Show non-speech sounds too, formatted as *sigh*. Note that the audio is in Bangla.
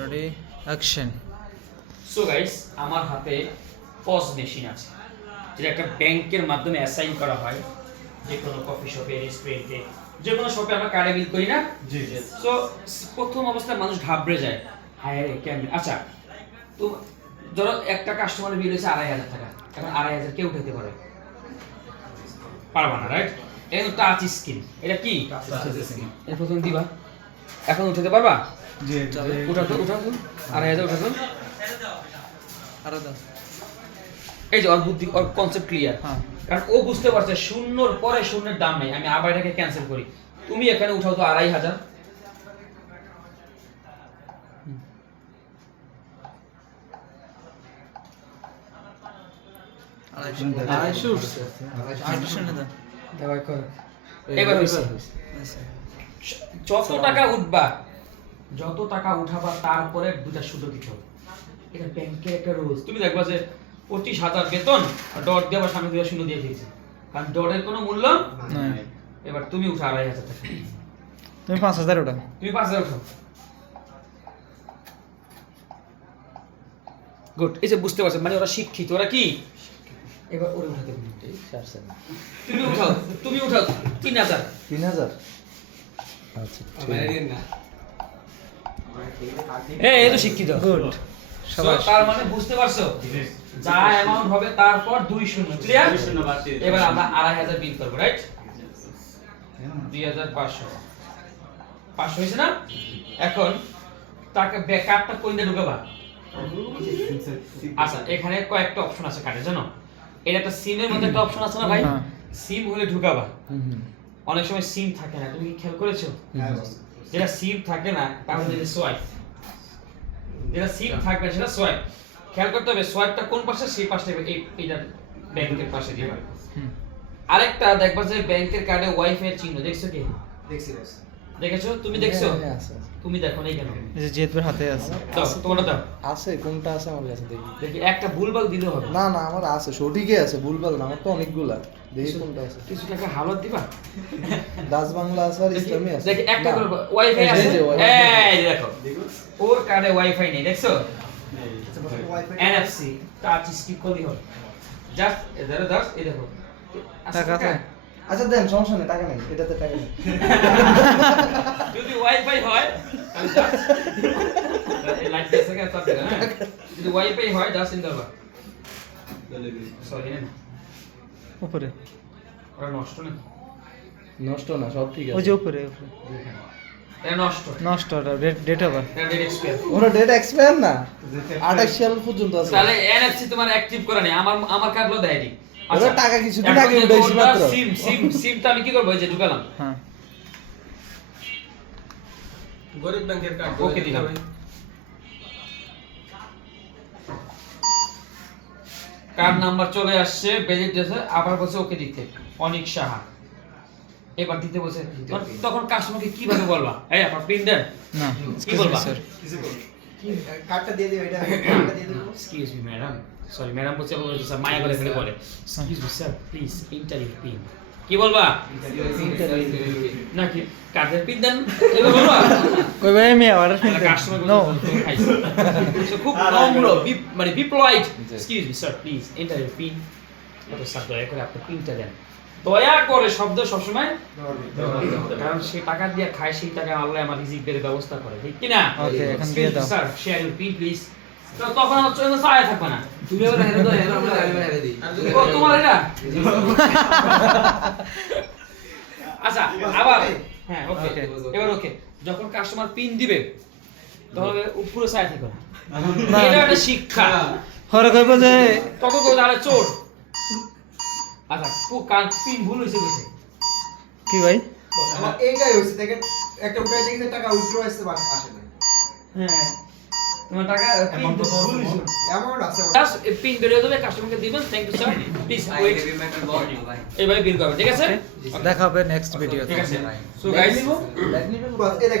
রেডি অ্যাকশন সো গাইস আমার হাতে পজ মেশিন আছে যেটা একটা ব্যাংকের মাধ্যমে অ্যাসাইন করা হয় যে কোনো কফি শপে রেস্টুরেন্টে যে কোনো শপে আমরা কার্ডে বিল করি না? জি সো প্রথম অবস্থায় মানুষ ঘাবড়ে যায় হায় রে কেমন? আচ্ছা তো ধরো একটা কাস্টমারের বিল হচ্ছে আড়াই হাজার টাকা এখন আড়াই হাজার কে উঠাতে পারে? পারবা না রাইট এটা টাচ স্ক্রিন এটা কি? এটা প্রথম দিবা। এখন উঠাতে পারবা? জি উঠাতো উঠাতো আড়াই হাজার উঠাতো এই যে ওর বুদ্ধি ওর কনসেপ্ট ক্লিয়ার হ্যাঁ। কারণ ও বুঝতে পারছে শূন্যর পরে শূন্যের দাম নেই। আমি আবার এটাকে ক্যান্সেল করি। তুমি এখানে উঠাও তো আড়াই হাজার। এবার কর এবার হয়েছে আচ্ছা। যত টাকা উঠবা। যত টাকা উঠাবা তারপরে দুটা সুতো দিতে হবে। এটা ব্যাংকের একটা রুলস তুমি দেখবা যে পঁচিশ হাজার বেতন আর ডট দিয়ে আবার সামনে দিয়ে শূন্য দিয়ে দিয়েছে। কারণ ডটের কোনো মূল্য না এবার তুমি উঠা আড়াই হাজার টাকা। তুমি পাঁচ হাজার ওটা তুমি পাঁচ হাজার উঠাও গুড এই যে বুঝতে পারছ মানে ওরা শিক্ষিত ওরা কি? এবার ওরা উঠাতে। তুমি উঠাও তুমি উঠাও তিন হাজার। তিন হাজার? এই তো শিক্ষিত। গুড তার মানে বুঝতে পারছ? যা অ্যামাউন্ট হবে তারপর দুই শূন্য ক্লিয়ার এবার আমরা আড়াই হাজার বিল করব রাইট দুই হাজার পাঁচশো। পাঁচশো হয়েছে না? এখন টাকা কার্ডটা কোনটা ঢুকাবা? আচ্ছা এখানে কয়েকটা অপশন আছে কার্ডে জানো? এটা একটা সিমের মধ্যে একটা অপশন আছে না ভাই। সিম হলে ঢুকাবা। অনেক সময় সিম থাকে না। তুমি কি খেয়াল করেছ? যেটা সিম থাকে না তাহলে মধ্যে সোয়াইপ যেটা সিম থাকবে সেটা সোয়াইপ খেয়াল করতে হবে সোয়াইপটা কোন পাশে? সেই পাশে এই এইটা ব্যাংকের পাশে দিয়ে আরেকটা দেখবা যে ব্যাংকের কার্ডে ওয়াইফাই চিহ্ন দেখছ কি? দেখছি দেখেছ। তুমি দেখছ? হ্যাঁ, হ্যাঁ। তুমি দেখো নাই কেন? এই যে জিয়াদপুর হাতে আছে। দাও তোমারটা দাও। আছে কোনটা আছে আমার কাছে দেখি। দেখি একটা ভুলভাল দিলে হবে। না না আমার আছে সঠিকই আছে ভুলভাল না আমার তো অনেকগুলা। দেখি কোনটা আছে। কিছু টাকা হালত দিবা? দাস বাংলা আছে আর ইসলামী আছে। দেখি একটা করে ওয়াইফাই আছে? এই দেখো। ওর কার্ডে ওয়াইফাই নেই দেখছ? এনএফসি টাচ স্কিপ করলেই হবে। জাস্ট এদারে দাস এই দেখো। টাকা আছে? আচ্ছা দেন সমস্যা নেই টাকা নেই এটাতে টাকা নেই। *laughs* যদি ওয়াইফাই হয় হ্যাঁ? যদি ওয়াইফাই হয় জাস্ট ইন দাবা সরি না উপরে। ওরা নষ্ট না? নষ্ট না সব ঠিক ওই যে উপরে উপরে। নষ্ট। নষ্ট ডেট আবার ডেট এক্সপায়ার ওরা ডেট এক্সপায়ার না? আঠাশ সাল পর্যন্ত আছে। তাহলে এনএফসি তোমার অ্যাক্টিভ করা নেই আমার আমার কার্ডগুলো দেয় ওরা টাকা কিছুদিন আগে উঠাইছি মাত্র। সিম সিম সিমটা আমি কি করব? এই যে ঢুকালাম। হ্যাঁ। গরিব ব্যাংকের কার্ড ওকে দিলাম। কার্ড নাম্বার চলে আসছে বেজেট দিয়েছে আবার বলছে ওকে দিতে। অনিক সাহা। এবার দিতে বলছে তখন- তখন কাস্টমারকে কীভাবে বলবা? এই আপনার পিন দেন। না কি বলবা? স্যার কার্ডটা দিয়ে দিও এটা *coughs* কার্ডটা দিয়ে দিও। Excuse me madam sorry madam বলছে স্যার মায়া করে ফেলে বলে excuse me sir please enter your pin কি বলবা? নাকি কার্ডের পিন দেন? এভাবে বলবা? কই ভাই আমি আবার কাস্টমার নো খুব নম্র মানে B excuse me sir please enter pin sir দয়া করে আপনার পিনটা দেন। দয়া করে শব্দ সবসময় কারণ সে টাকা দিয়ে খায় সেই টাকা আল্লাহ আমার রিজিক বের ব্যবস্থা করে ঠিক কি না Okay, এখন দিয়ে দাও। Sir share your pin please তখন আমার চোখে ছায়া থাকবে না। তুমি এবার হেরে দাও হেরে আমরা হেরে দিই। তোমার এটা? আচ্ছা আবার হ্যাঁ ওকে এবার ওকে যখন কাস্টমার পিন দিবে তখন পুরো ছায়া থাকবে না। না। এটা একটা শিক্ষা। হরে কইব যে তখন তাহলে চোর আচ্ছা পু- কান পিন ভুল হয়েছে কইছে কি ভাই? আমার এইটাই হইছে দেখেন একটা দেখেছে টাকা উইথড্র আসছে বাট আসে না হ্যাঁ তোমার টাকা পিন ভুল হয়েছে অ্যামাউন্ট আছে জাস্ট পিন বেরিয়ে কাস্টমারকে দিবেন thank you sir please wait এইভাবে বিল করবেন ঠিক আছে? দেখা হবে নেক্সট ভিডিওতে ঠিক আছে। সো গাইস বাস এই দেখেন